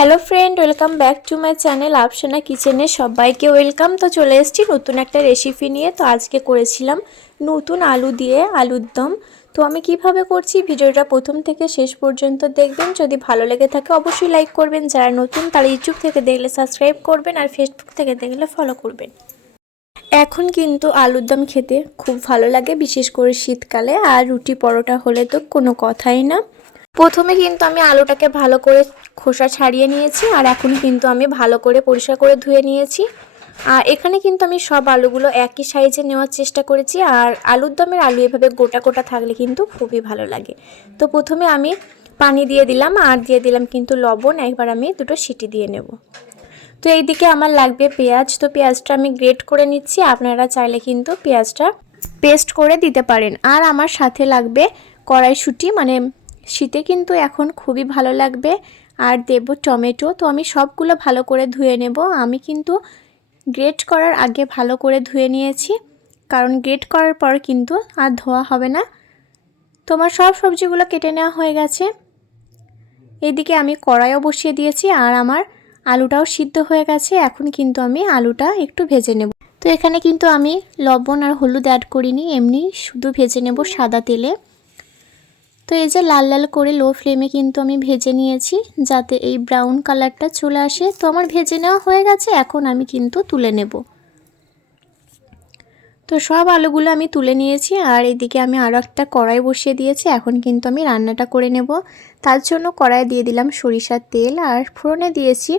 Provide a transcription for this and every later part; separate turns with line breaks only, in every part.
Hello friend welcome back to my channel আপসোনা কিচেনে সবাইকে welcome তো চলে এসেছি নতুন একটা রেসিপি নিয়ে। তো আজকে করেছিলাম নতুন আলু দিয়ে আলুর দম। তো আমি কীভাবে করছি ভিডিওটা প্রথম থেকে শেষ পর্যন্ত দেখবেন। যদি ভালো লেগে থাকে অবশ্যই লাইক করবেন। যারা নতুন তারা ইউটিউব থেকে দেখলে সাবস্ক্রাইব করবেন আর ফেসবুক থেকে দেখলে ফলো করবেন। এখন কিন্তু আলুর দম খেতে খুব ভালো লাগে, বিশেষ করে শীতকালে। আর রুটি পরোটা হলে তো কোনো কথাই না। প্রথমে কিন্তু আমি আলুটাকে ভালো করে খোসা ছাড়িয়ে নিয়েছি, আর এখন কিন্তু আমি ভালো করে পরিষ্কার করে ধুয়ে নিয়েছি। আর এখানে কিন্তু আমি সব আলুগুলো একই সাইজে নেওয়ার চেষ্টা করেছি, আর আলুর দমের আলু এভাবে গোটা গোটা থাকলে কিন্তু খুবই ভালো লাগে। তো প্রথমে আমি পানি দিয়ে দিলাম, আর দিয়ে দিলাম কিন্তু লবণ, একবার আমি দুটো সিটি দিয়ে নেব। তো এইদিকে আমার লাগবে পেঁয়াজ, তো পেঁয়াজটা আমি গ্রেট করে নিচ্ছি, আপনারা চাইলে কিন্তু পেঁয়াজটা পেস্ট করে দিতে পারেন। আর আমার সাথে লাগবে কড়াইশুঁটি মানে শীতে কিন্তু এখন খুবই ভালো লাগবে। আর দেব টমেটো, তো আমি সবগুলো ভালো করে ধুয়ে নেব। আমি কিন্তু গ্রেট করার আগে ভালো করে ধুয়ে নিয়েছি। কারণ গ্রেট করার পর কিন্তু আর ধোয়া হবে না। তোমার সব সবজিগুলো কেটে নেওয়া হয়ে গেছে। এদিকে আমি কড়াইও বসিয়ে দিয়েছি আর আমার আলুটাও সিদ্ধ হয়ে গেছে। এখন কিন্তু আমি আলুটা একটু ভেজে নেব। তো এখানে কিন্তু আমি লবণ আর হলুদ অ্যাড করিনি, এমনি শুধু ভেজে নেব সাদা তেলে। তো এই যে লাল লাল করে লো ফ্লেমে কিন্তু আমি ভেজে নিয়েছি, যাতে এই ব্রাউন কালারটা চলে আসে। তো আমার ভেজে নেওয়া হয়ে গেছে, এখন আমি কিন্তু তুলে নেব। তো সব আলুগুলো আমি তুলে নিয়েছি, আর এদিকে আমি আরও একটা কড়াই বসিয়ে দিয়েছি, এখন কিন্তু আমি রান্নাটা করে নেব। তার জন্য কড়াই দিয়ে দিলাম সরিষার তেল, আর ফোড়নে দিয়েছি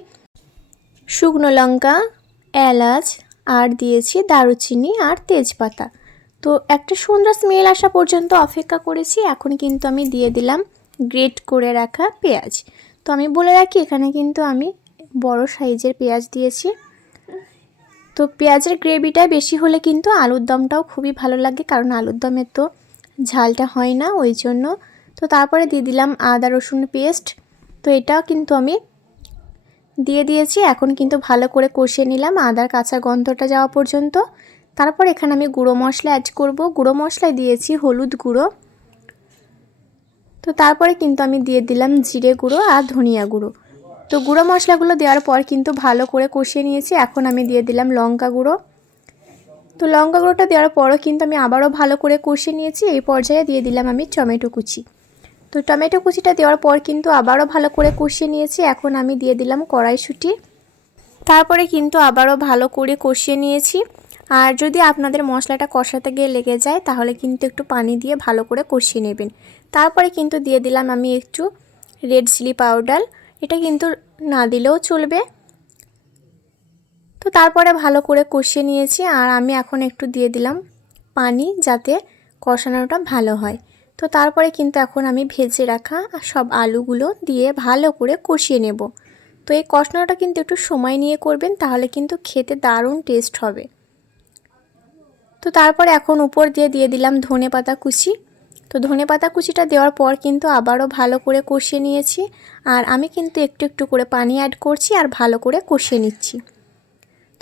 শুকনো লঙ্কা, এলাচ, আর দিয়েছি দারুচিনি আর তেজপাতা। তো একটা সুন্দর স্মেল আসা পর্যন্ত অপেক্ষা করেছি। এখন কিন্তু আমি দিয়ে দিলাম গ্রেট করে রাখা পেঁয়াজ। তো আমি বলে রাখি, এখানে কিন্তু আমি বড় সাইজের পেঁয়াজ দিয়েছি। তো পেঁয়াজের গ্রেভিটা বেশি হলে কিন্তু আলুর দমটাও খুবই ভালো লাগে, কারণ আলুর দমের তো ঝালটা হয় না, ওই জন্য। তো তারপরে দিয়ে দিলাম আদা, রসুন পেস্ট। তো এটাও কিন্তু আমি দিয়ে দিয়েছি। এখন কিন্তু ভালো করে কষিয়ে নিলাম আদার কাঁচা গন্ধটা যাওয়া পর্যন্ত। তারপর এখানে আমি গুঁড়ো মশলা অ্যাড করব। গুঁড়ো মশলায় দিয়েছি হলুদ গুঁড়ো। তো তারপরে কিন্তু আমি দিয়ে দিলাম জিরে গুঁড়ো আর ধনিয়া গুঁড়ো। তো গুঁড়ো মশলাগুলো দেওয়ার পর কিন্তু ভালো করে কষিয়ে নিয়েছি। এখন আমি দিয়ে দিলাম লঙ্কা গুঁড়ো। তো লঙ্কা গুঁড়োটা দেওয়ার পরও কিন্তু আমি আবারও ভালো করে কষিয়ে নিয়েছি। এই পর্যায়ে দিয়ে দিলাম আমি টমেটো কুচি। তো টমেটো কুচিটা দেওয়ার পর কিন্তু আবারও ভালো করে কষিয়ে নিয়েছি। এখন আমি দিয়ে দিলাম কড়াইশুঁটি। তারপরে কিন্তু আবারও ভালো করে কষিয়ে নিয়েছি। আর যদি আপনাদের মশলাটা কষাতে গিয়ে লেগে যায়, তাহলে কিন্তু একটু পানি দিয়ে ভালো করে কষিয়ে নেবেন। তারপরে কিন্তু দিয়ে দিলাম আমি একটু রেড চিলি পাউডার। এটা কিন্তু না দিলেও চলবে। তো তারপরে ভালো করে কষিয়ে নিয়েছি আর আমি এখন একটু দিয়ে দিলাম পানি যাতে কষানোটা ভালো হয়। তো তারপরে কিন্তু এখন আমি ভেজে রাখা সব আলুগুলো দিয়ে ভালো করে কষিয়ে নেব। তো এই কষানোটা কিন্তু একটু সময় নিয়ে করবেন, তাহলে কিন্তু খেতে দারুণ টেস্ট হবে। তো তারপর এখন উপর দিয়ে দিয়ে দিলাম ধনে পাতা কুচি। তো ধনে পাতা কুচিটা দেওয়ার পর কিন্তু আবারও ভালো করে কষিয়ে নিয়েছি। আর আমি কিন্তু একটু একটু করে পানি অ্যাড করছি আর ভালো করে কষিয়ে নিচ্ছি।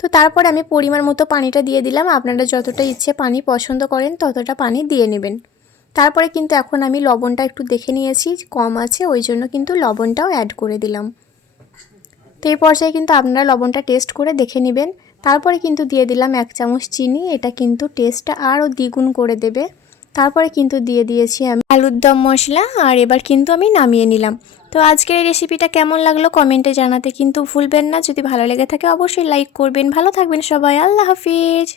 তো তারপর আমি পরিমাণ মতো পানিটা দিয়ে দিলাম। আপনারা যতটা ইচ্ছে পানি পছন্দ করেন ততটা পানি দিয়ে নেবেন। তারপরে কিন্তু এখন আমি লবণটা একটু দেখে নিয়েছি, কম আছে, ওই জন্য কিন্তু লবণটাও অ্যাড করে দিলাম। তো এই পর্যায়ে কিন্তু আপনারা লবণটা টেস্ট করে দেখে নেবেন। তারপরে কিন্তু দিয়ে দিলাম এক চামচ চিনি, এটা কিন্তু টেস্টটা আরও দ্বিগুণ করে দেবে। তারপরে কিন্তু দিয়ে দিয়েছি আমি আলুর দম মশলা, আর এবার কিন্তু আমি নামিয়ে নিলাম। তো আজকের এই রেসিপিটা কেমন লাগল কমেন্টে জানাতে কিন্তু ভুলবেন না। যদি ভালো লেগে থাকে অবশ্যই লাইক করবেন। ভালো থাকবেন সবাই, আল্লাহ হাফিজ।